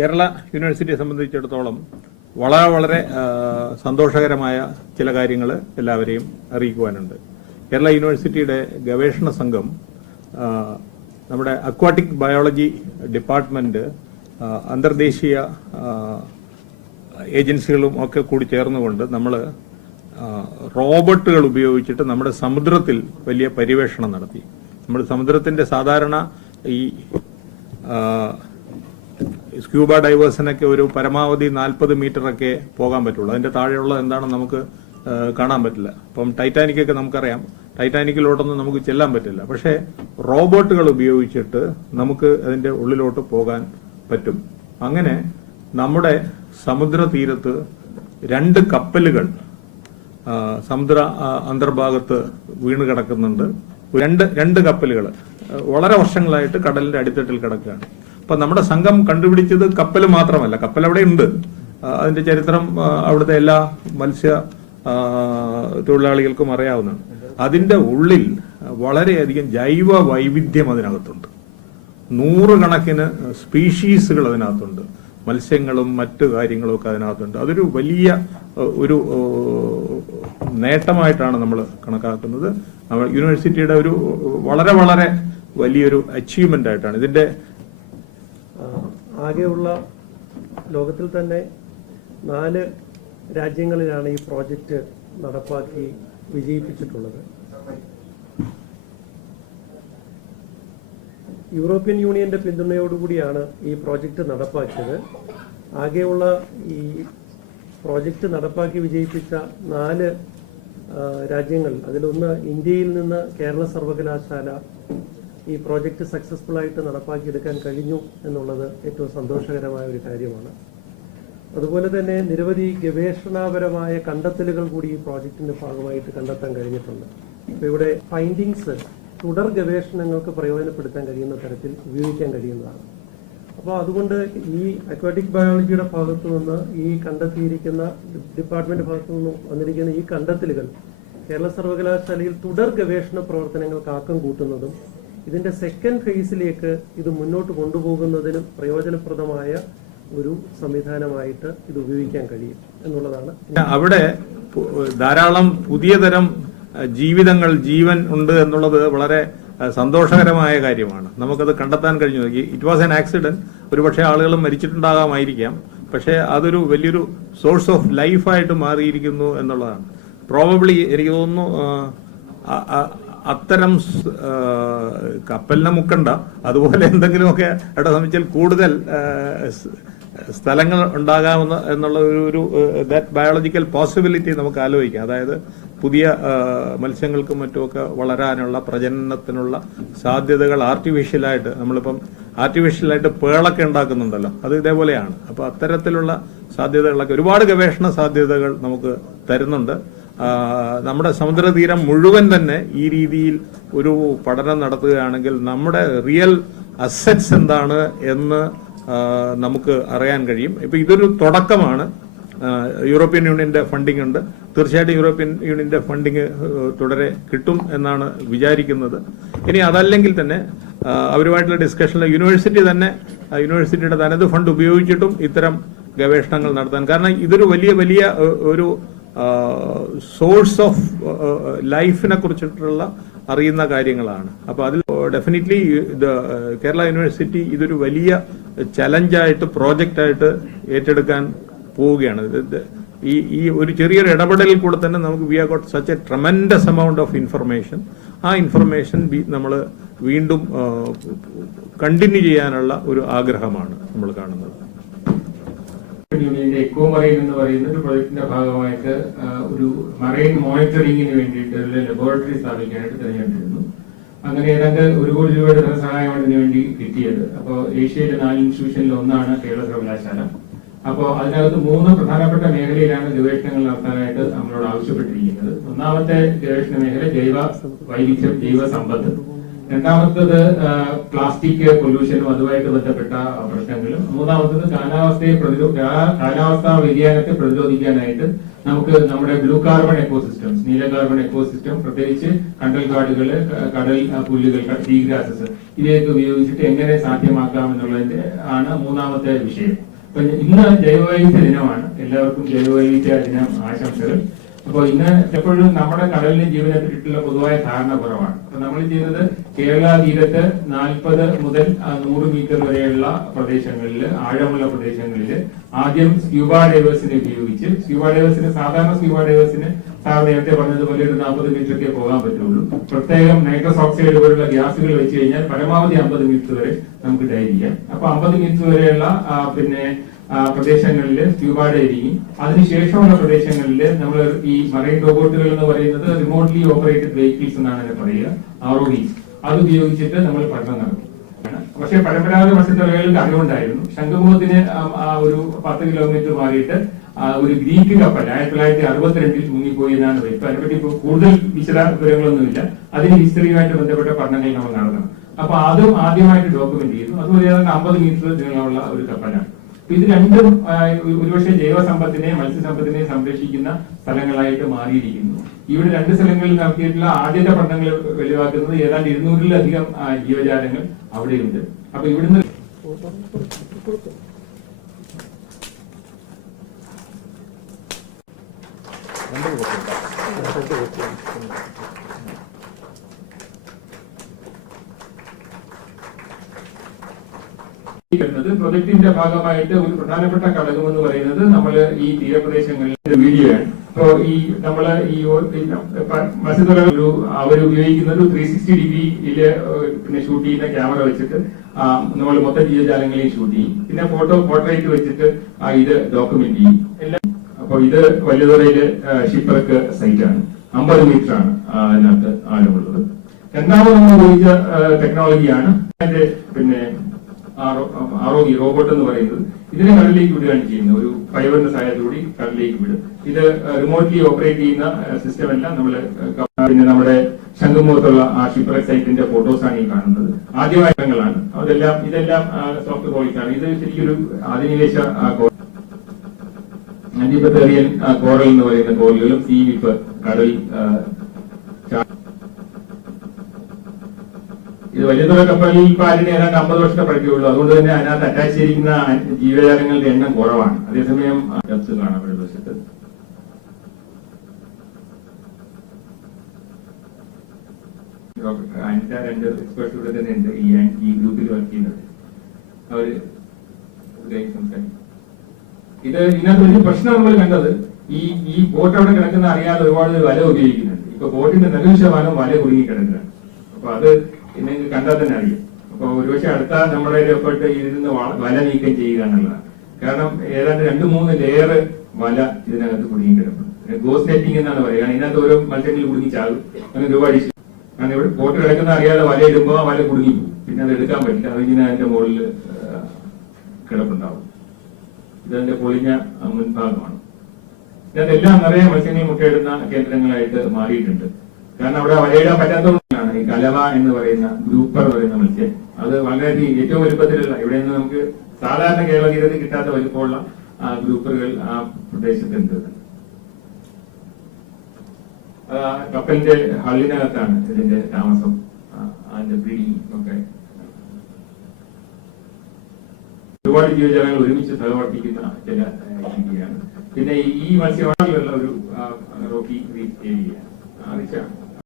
കേരള യൂണിവേഴ്സിറ്റിയെ സംബന്ധിച്ചിടത്തോളം വളരെ വളരെ സന്തോഷകരമായ ചില കാര്യങ്ങൾ എല്ലാവരെയും അറിയിക്കുവാനുണ്ട്. കേരള യൂണിവേഴ്സിറ്റിയുടെ ഗവേഷണ സംഘം നമ്മുടെ അക്വാട്ടിക് ബയോളജി ഡിപ്പാർട്ട്മെന്റ് അന്തർദേശീയ ഏജൻസികളും ഒക്കെ കൂടി ചേർന്നുകൊണ്ട് നമ്മൾ റോബോട്ടുകൾ ഉപയോഗിച്ചിട്ട് നമ്മുടെ സമുദ്രത്തിൽ വലിയ പര്യവേഷണം നടത്തി. നമ്മൾ സമുദ്രത്തിന്റെ സാധാരണ ഈ സ്ക്യൂബ ഡൈവേഴ്സിനൊക്കെ ഒരു പരമാവധി നാൽപ്പത് മീറ്റർ ഒക്കെ പോകാൻ പറ്റുള്ളൂ. അതിന്റെ താഴെയുള്ള എന്താണെന്ന് നമുക്ക് കാണാൻ പറ്റില്ല. അപ്പം ടൈറ്റാനിക്കൊക്കെ നമുക്കറിയാം. ടൈറ്റാനിക്കിലോട്ടൊന്നും നമുക്ക് ചെല്ലാൻ പറ്റില്ല. പക്ഷേ റോബോട്ടുകൾ ഉപയോഗിച്ചിട്ട് നമുക്ക് അതിന്റെ ഉള്ളിലോട്ട് പോകാൻ പറ്റും. അങ്ങനെ നമ്മുടെ സമുദ്ര തീരത്ത് രണ്ട് കപ്പലുകൾ സമുദ്ര അന്തർഭാഗത്ത് വീണ് കിടക്കുന്നുണ്ട്. രണ്ട് രണ്ട് കപ്പലുകൾ വളരെ വർഷങ്ങളായിട്ട് കടലിന്റെ അടിത്തട്ടിൽ കിടക്കുകയാണ്. അപ്പൊ നമ്മുടെ സംഘം കണ്ടുപിടിച്ചത് കപ്പൽ മാത്രമല്ല. കപ്പൽ അവിടെ ഉണ്ട്. അതിന്റെ ചരിത്രം അവിടുത്തെ എല്ലാ മത്സ്യ തൊഴിലാളികൾക്കും അറിയാവുന്നതാണ്. അതിന്റെ ഉള്ളിൽ വളരെയധികം ജൈവ വൈവിധ്യം അതിനകത്തുണ്ട്. നൂറുകണക്കിന് സ്പീഷീസുകൾ അതിനകത്തുണ്ട്. മത്സ്യങ്ങളും മറ്റു കാര്യങ്ങളും ഒക്കെ അതിനകത്തുണ്ട്. അതൊരു വലിയ ഒരു നേട്ടമായിട്ടാണ് നമ്മൾ കണക്കാക്കുന്നത്. യൂണിവേഴ്സിറ്റിയുടെ ഒരു വളരെ വളരെ വലിയൊരു അച്ചീവ്മെന്റ് ആയിട്ടാണ്. ഇതിന്റെ ആകെയുള്ള ലോകത്തിൽ തന്നെ നാല് രാജ്യങ്ങളിലാണ് ഈ പ്രോജക്റ്റ് നടപ്പാക്കി വിജയിപ്പിച്ചിട്ടുള്ളത്. യൂറോപ്യൻ യൂണിയന്റെ പിന്തുണയോടുകൂടിയാണ് ഈ പ്രോജക്റ്റ് നടപ്പാക്കിയത്. ആകെയുള്ള ഈ പ്രോജക്റ്റ് നടപ്പാക്കി വിജയിപ്പിച്ച നാല് രാജ്യങ്ങൾ അതിലൊന്ന് ഇന്ത്യയിൽ നിന്ന് കേരള സർവകലാശാല ഈ പ്രോജക്റ്റ് സക്സസ്ഫുൾ ആയിട്ട് നടപ്പാക്കിയെടുക്കാൻ കഴിഞ്ഞു എന്നുള്ളത് ഏറ്റവും സന്തോഷകരമായ ഒരു കാര്യമാണ്. അതുപോലെ തന്നെ നിരവധി ഗവേഷണപരമായ കണ്ടെത്തലുകൾ കൂടി ഈ പ്രോജക്റ്റിന്റെ ഭാഗമായിട്ട് കണ്ടെത്താൻ കഴിഞ്ഞിട്ടുണ്ട്. അപ്പൊ ഇവിടെ ഫൈൻഡിങ്സ് തുടർ ഗവേഷണങ്ങൾക്ക് പ്രയോജനപ്പെടുത്താൻ കഴിയുന്ന തരത്തിൽ ഉപയോഗിക്കാൻ കഴിയുന്നതാണ്. അപ്പോൾ അതുകൊണ്ട് ഈ അക്വാറ്റിക് ബയോളജിയുടെ ഭാഗത്തു നിന്ന് ഈ കണ്ടെത്തിയിരിക്കുന്ന ഡിപ്പാർട്ട്മെന്റ് ഭാഗത്തു നിന്ന് വന്നിരിക്കുന്ന ഈ കണ്ടെത്തലുകൾ കേരള സർവകലാശാലയിൽ തുടർ ഗവേഷണ പ്രവർത്തനങ്ങൾക്ക് ആക്കം കൂട്ടുന്നതും ഇതിന്റെ സെക്കൻഡ് ഫേസിലേക്ക് ഇത് മുന്നോട്ട് കൊണ്ടുപോകുന്നതിനും പ്രയോജനപ്രദമായ ഒരു സംവിധാനമായിട്ട് ഇത് ഉപയോഗിക്കാൻ കഴിയും എന്നുള്ളതാണ് അവിടെ ധാരാളം പുതിയ തരം ജീവിതങ്ങൾ ജീവൻ ഉണ്ട് എന്നുള്ളത് വളരെ സന്തോഷകരമായ കാര്യമാണ്. നമുക്കത് കണ്ടെത്താൻ കഴിഞ്ഞു. ഇറ്റ് വാസ് ആൻ ആക്സിഡന്റ് ഒരുപക്ഷെ ആളുകൾ മരിച്ചിട്ടുണ്ടാകാമായിരിക്കാം. പക്ഷേ അതൊരു വലിയൊരു സോഴ്സ് ഓഫ് ലൈഫായിട്ട് മാറിയിരിക്കുന്നു എന്നുള്ളതാണ്. പ്രോബബ്ലി എനിക്ക് തോന്നുന്നു അത്തരം കപ്പലിനെ മുക്കണ്ട. അതുപോലെ എന്തെങ്കിലുമൊക്കെ അവിടെ സംബന്ധിച്ചാൽ കൂടുതൽ സ്ഥലങ്ങൾ ഉണ്ടാകാമെന്ന് എന്നുള്ള ഒരു ഒരു ദാറ്റ് ബയോളജിക്കൽ പോസിബിലിറ്റി നമുക്ക് ആലോചിക്കാം. അതായത് പുതിയ മത്സ്യങ്ങൾക്കും മറ്റുമൊക്കെ വളരാനുള്ള പ്രജനനത്തിനുള്ള സാധ്യതകൾ ആർട്ടിഫിഷ്യലായിട്ട് നമ്മളിപ്പം ആർട്ടിഫിഷ്യലായിട്ട് പേളൊക്കെ ഉണ്ടാക്കുന്നുണ്ടല്ലോ. അത് ഇതേപോലെയാണ്. അപ്പോൾ അത്തരത്തിലുള്ള സാധ്യതകളൊക്കെ ഒരുപാട് ഗവേഷണ സാധ്യതകൾ നമുക്ക് തരുന്നുണ്ട്. നമ്മുടെ സമുദ്രതീരം മുഴുവൻ തന്നെ ഈ രീതിയിൽ ഒരു പഠനം നടത്തുകയാണെങ്കിൽ നമ്മുടെ റിയൽ അസറ്റ്സ് എന്താണ് എന്ന് നമുക്ക് അറിയാൻ കഴിയും. ഇപ്പൊ ഇതൊരു തുടക്കമാണ്. യൂറോപ്യൻ യൂണിയന്റെ ഫണ്ടിംഗ് ഉണ്ട്. തീർച്ചയായിട്ടും യൂറോപ്യൻ യൂണിയന്റെ ഫണ്ടിങ് തുടരെ കിട്ടും എന്നാണ് വിചാരിക്കുന്നത്. ഇനി അതല്ലെങ്കിൽ തന്നെ അവരുമായിട്ടുള്ള ഡിസ്കഷനിൽ യൂണിവേഴ്സിറ്റി തന്നെ യൂണിവേഴ്സിറ്റിയുടെ തനത് ഫണ്ട് ഉപയോഗിച്ചിട്ടും ഇത്തരം ഗവേഷണങ്ങൾ നടത്താൻ. കാരണം ഇതൊരു വലിയ വലിയ ഒരു സോഴ്സ് ഓഫ് ലൈഫിനെ കുറിച്ചിട്ടുള്ള അറിയുന്ന കാര്യങ്ങളാണ്. അപ്പോൾ അതിൽ ഡെഫിനറ്റ്ലി കേരള യൂണിവേഴ്സിറ്റി ഇതൊരു വലിയ ചലഞ്ചായിട്ട് പ്രോജക്റ്റായിട്ട് ഏറ്റെടുക്കാൻ പോവുകയാണ്. ഈ ഈ ഒരു ചെറിയൊരു ഇടപെടലിൽ കൂടെ തന്നെ നമുക്ക് we are got such a tremendous amount of information ആ ഇൻഫർമേഷൻ നമ്മൾ വീണ്ടും കണ്ടിന്യൂ ചെയ്യാനുള്ള ഒരു ആഗ്രഹമാണ് നമ്മൾ കാണുന്നത്. യൂണിയന്റെ എക്കോ മറൈൻ എന്ന് പറയുന്ന ഒരു പ്രൊജക്ടിന്റെ ഭാഗമായിട്ട് ഒരു മറൈൻ മോണിറ്ററിംഗിന് വേണ്ടിയിട്ട് ഒരു ലബോറട്ടറി സ്ഥാപിക്കാനായിട്ട് തിരഞ്ഞെടുത്തിരുന്നു. അങ്ങനെ ഏതാണ്ട് ഒരു കോടി രൂപയുടെ ധനസഹായമാണ് ഇതിനു വേണ്ടി കിട്ടിയത്. അപ്പോൾ ഏഷ്യയിലെ നാല് ഇൻസ്റ്റിറ്റ്യൂഷനിൽ ഒന്നാണ് കേരള സർവകലാശാല. അപ്പോൾ അതിനകത്ത് മൂന്ന് പ്രധാനപ്പെട്ട മേഖലയിലാണ് ഗവേഷണങ്ങൾ നടത്താനായിട്ട് നമ്മളോട് ആവശ്യപ്പെട്ടിരിക്കുന്നത്. ഒന്നാമത്തെ ഗവേഷണ മേഖല ജൈവ വൈവിധ്യം ജൈവ സമ്പത്ത്. രണ്ടാമത്തത് പ്ലാസ്റ്റിക് പൊല്യൂഷനും അതുമായിട്ട് ബന്ധപ്പെട്ട പ്രശ്നങ്ങളും. മൂന്നാമത്തത് കാലാവസ്ഥയെ പ്രതിരോ കാലാവസ്ഥാ വ്യതിയാനത്തെ പ്രതിരോധിക്കാനായിട്ട് നമുക്ക് നമ്മുടെ ബ്ലൂ കാർബൺ എക്കോസിസ്റ്റം നീല കാർബൺ എക്കോസിസ്റ്റം പ്രത്യേകിച്ച് കണ്ടൽ കാടുകൾ കടൽ പുല്ലുകൾ സീ ഗ്രാസസ് ഇവയൊക്കെ ഉപയോഗിച്ചിട്ട് എങ്ങനെ സാധ്യമാക്കാം എന്നുള്ളതിന്റെ ആണ് മൂന്നാമത്തെ വിഷയം. ഇന്ന് ജൈവവൈവിധ്യ ദിനമാണ്. എല്ലാവർക്കും ജൈവവൈവിധ്യ ദിനം ആശംസകൾ. അപ്പോൾ ഇന്ന് എപ്പോഴും നമ്മുടെ കടലിലെ ജീവനെ പറ്റിയിട്ടുള്ള പൊതുവായ ധാരണ കുറവാണ്. അപ്പൊ നമ്മൾ ചെയ്തത് കേരള തീരത്ത് നാൽപ്പത് മുതൽ നൂറ് മീറ്റർ വരെയുള്ള പ്രദേശങ്ങളിൽ ആഴമുള്ള പ്രദേശങ്ങളിൽ ആദ്യം സ്ക്യൂബ ഡൈവേഴ്സിനെ ഉപയോഗിച്ച് സ്ക്യൂബ ഡൈവേഴ്സിന് സാധാരണ സ്ക്യൂബ ഡൈവേഴ്സിന് സാർ നേരത്തെ പറഞ്ഞതുപോലെ ഒരു നാൽപ്പത് മീറ്റർ ഒക്കെ പോകാൻ പറ്റുള്ളൂ. പ്രത്യേകം നൈട്രസ് ഓക്സൈഡ് പോലുള്ള ഗ്യാസുകൾ വെച്ച് കഴിഞ്ഞാൽ പരമാവധി അമ്പത് മീറ്റർ വരെ നമുക്ക് ഡൈവ് ചെയ്യാം. അപ്പൊ അമ്പത് മീറ്റർ വരെയുള്ള പിന്നെ പ്രദേശങ്ങളിൽ സ്ക്യൂബ ഡൈവിങ് അതിനുശേഷമുള്ള പ്രദേശങ്ങളിൽ നമ്മൾ ഈ മറൈൻ റോബോട്ടുകൾ എന്ന് പറയുന്നത് റിമോട്ട്ലി ഓപ്പറേറ്റഡ് വെഹിക്കിൾസ് എന്നാണ് അതിനെ പറയുക ആർ ഒ അത് ഉപയോഗിച്ചിട്ട് നമ്മൾ പഠനം നടത്തും. പക്ഷേ പരമ്പരാഗത മത്സ്യത്തൊഴിലാളികൾക്ക് അറിവുണ്ടായിരുന്നു. ശംഖുമുഖത്തിന് ഒരു പത്ത് കിലോമീറ്റർ മാറിയിട്ട് ഒരു ഗ്രീക്ക് കപ്പൽ ആയിരത്തി തൊള്ളായിരത്തി അറുപത്തിരണ്ടിൽ മുങ്ങിപ്പോയി എന്നാണ് ഇപ്പൊ അതിനെപ്പറ്റി കൂടുതൽ വിശദ വിവരങ്ങളൊന്നുമില്ല അതിന് ഹിസ്റ്ററിയുമായിട്ട് ബന്ധപ്പെട്ട പഠനങ്ങൾ നമ്മൾ നടത്തണം. അപ്പൊ അതും ആദ്യമായിട്ട് ഡോക്യുമെന്റ് ചെയ്തു അതുപോലെ അമ്പത് മീറ്റർ നീളമുള്ള ഒരു കപ്പലാണ്. ഇത് രണ്ടും ഒരുപക്ഷെ ജൈവസമ്പത്തിനെ മത്സ്യസമ്പത്തിനെ സംരക്ഷിക്കുന്ന സ്ഥലങ്ങളായിട്ട് മാറിയിരിക്കുന്നു. ഇവിടെ രണ്ട് സ്ഥലങ്ങളിൽ നടത്തിയിട്ടുള്ള ആദ്യത്തെ പഠനങ്ങൾ വെളിവാക്കുന്നത് ഏതാണ്ട് ഇരുന്നൂറിലധികം ജീവജാലങ്ങൾ അവിടെയുണ്ട്. അപ്പൊ ഇവിടുന്ന് വരുന്നത് പ്രൊജക്ടിന്റെ ഭാഗമായിട്ട് ഒരു പ്രധാനപ്പെട്ട ഘടകം എന്ന് പറയുന്നത് നമ്മൾ ഈ തീരപ്രദേശങ്ങളിൽ വീഡിയോ ആണ് നമ്മൾ ഈ നമ്മൾ ഈ മത്സ്യത്തൊഴിലാളി ഒരു അവർ ഉപയോഗിക്കുന്നത് ത്രീ സിക്സ്റ്റി ഡിഗ്രിയിൽ പിന്നെ ഷൂട്ട് ചെയ്യുന്ന ക്യാമറ വെച്ചിട്ട് നമ്മൾ മൊത്തം ജീവജാലങ്ങളെയും ഷൂട്ട് ചെയ്യും. പിന്നെ ഫോട്ടോ പോർട്രേറ്റ് വെച്ചിട്ട് ഇത് ഡോക്യുമെന്റ് ചെയ്യും. എല്ലാം അപ്പൊ ഇത് വലിയതുറയിൽ ഷിപ്പർക്ക് സൈറ്റ് ആണ്. അമ്പത് മീറ്റർ ആണ് അതിനകത്ത് ആഴമുള്ളത്. രണ്ടാമത് നമ്മൾ ഉപയോഗിച്ച ടെക്നോളജിയാണ് അതിന്റെ പിന്നെ ഒ റോബോട്ട് എന്ന് പറയുന്നത് ഇതിനെ കടലിലേക്ക് വിടുകയാണ് ചെയ്യുന്നത്. ഒരു ഫൈബറിന്റെ സഹായത്തോടെ കടലിലേക്ക് വിടും ഇത് റിമോട്ട്ലി ഓപ്പറേറ്റ് ചെയ്യുന്ന സിസ്റ്റം എല്ലാം നമ്മൾ പിന്നെ നമ്മുടെ ശംഖുമുഖത്തുള്ള ആ ഷിപ്രക് സൈറ്റിന്റെ ഫോട്ടോസ് ആണ് ഈ കാണുന്നത്. ആദ്യമായിട്ടങ്ങളാണ് അതെല്ലാം ഇതെല്ലാം സോഫ്റ്റ് കോളിക്കാണ് ആണ്. ഇത് ശരിക്കൊരു അധിനിവേശ ആന്റിബത്തേറിയൻ കോറൽ എന്ന് പറയുന്ന കോറലുകളും സീ വിപ്പ് കടൽ ആ, ചാ- ഇത് വലിയ തുക കപ്പലിൽ പാലിന് ഏതാണ്ട് അമ്പത് വർഷത്തെ പഴക്കമുള്ളൂ. അതുകൊണ്ട് തന്നെ അതിനകത്ത് അറ്റാച്ച് ചെയ്തിരിക്കുന്ന ജീവജാലങ്ങളുടെ എണ്ണം കുറവാണ്. അതേസമയം ഡബ്സ് കാണാം ഒരു ഡോക്ടർ അനിത രണ്ട് എക്സ്പേർട്സ് ഇവിടെ തന്നെ ഉണ്ട്. ഈ ഈ ഗ്രൂപ്പിൽ വർക്ക് ചെയ്യുന്നത്. സംസാരിക്കും. ഇത് ഇതിനകത്ത് വലിയ പ്രശ്നം നമ്മൾ കണ്ടത് ഈ ഈ ബോട്ട് അവിടെ കിടക്കുന്ന അറിയാതെ ഒരുപാട് വല ഉപയോഗിക്കുന്നുണ്ട്. ഇപ്പൊ ബോട്ടിന്റെ നെല്ലു ശതമാനം വല കുടുങ്ങി കിടക്കുകയാണ്. അപ്പൊ അത് നിങ്ങൾക്ക് കണ്ടാൽ തന്നെ അറിയാം. അപ്പൊ ഒരുപക്ഷെ അടുത്ത നമ്മുടെ ഒരു എഫേർട്ട് ഇതിൽ നിന്ന് വല നീക്കം ചെയ്യുക എന്നുള്ളതാണ്. കാരണം ഏതാണ്ട് രണ്ട് മൂന്ന് ലെയർ വല ഇതിനകത്ത് കുടുങ്ങി കിടക്കും ഗോസ് നെറ്റിംഗ് എന്നാണ് പറയുക. ഇതിനകത്ത് ഓരോ മത്സ്യങ്ങൾ കുടുങ്ങി ചാകും. അങ്ങനെ ഒരുപാട് ഇഷ്യൂ കാരണം ഇവിടെ ബോട്ട് കിടക്കുന്ന അറിയാതെ വല ഇടുമ്പോ ആ വല കുടുങ്ങി പിന്നെ അത് എടുക്കാൻ പറ്റില്ല. അതിങ്ങനെ അതിന്റെ മുകളിൽ കിടപ്പുണ്ടാവും. ഇതിന്റെ പൊളിഞ്ഞ മുൻഭാഗമാണ്. ഇതെല്ലാം നിറയെ മത്സ്യങ്ങൾ മുട്ടയിടുന്ന കേന്ദ്രങ്ങളായിട്ട് മാറിയിട്ടുണ്ട്. കാരണം അവിടെ വലയിടാൻ പറ്റാത്തതുകൊണ്ടാണ് ഈ കലവ എന്ന് പറയുന്ന ഗ്രൂപ്പർ പറയുന്ന മത്സ്യം. അത് വളരെ ഏറ്റവും വലുപ്പത്തിലുള്ള ഇവിടെ നിന്ന് നമുക്ക് സാധാരണ കേരള തീരത്ത് കിട്ടാത്ത വലുപ്പമുള്ള ആ, ഗ്രൂപ്പറുകൾ ആ പ്രദേശത്തുണ്ട്. കപ്പലിന്റെ ഹള്ളിനകത്താണ് ഇതിന്റെ താമസം. അതിന്റെ ബ്രീഡിംഗ് ഒക്കെ. ഒരുപാട് ജീവജാലങ്ങൾ ഒരുമിച്ച് സഹവർത്തിക്കുന്ന ചില രീതിയാണ്. പിന്നെ ഈ മത്സ്യവാടികളുള്ള ഒരു റോക്കി ഏരിയ. ആവശ്യമാണ്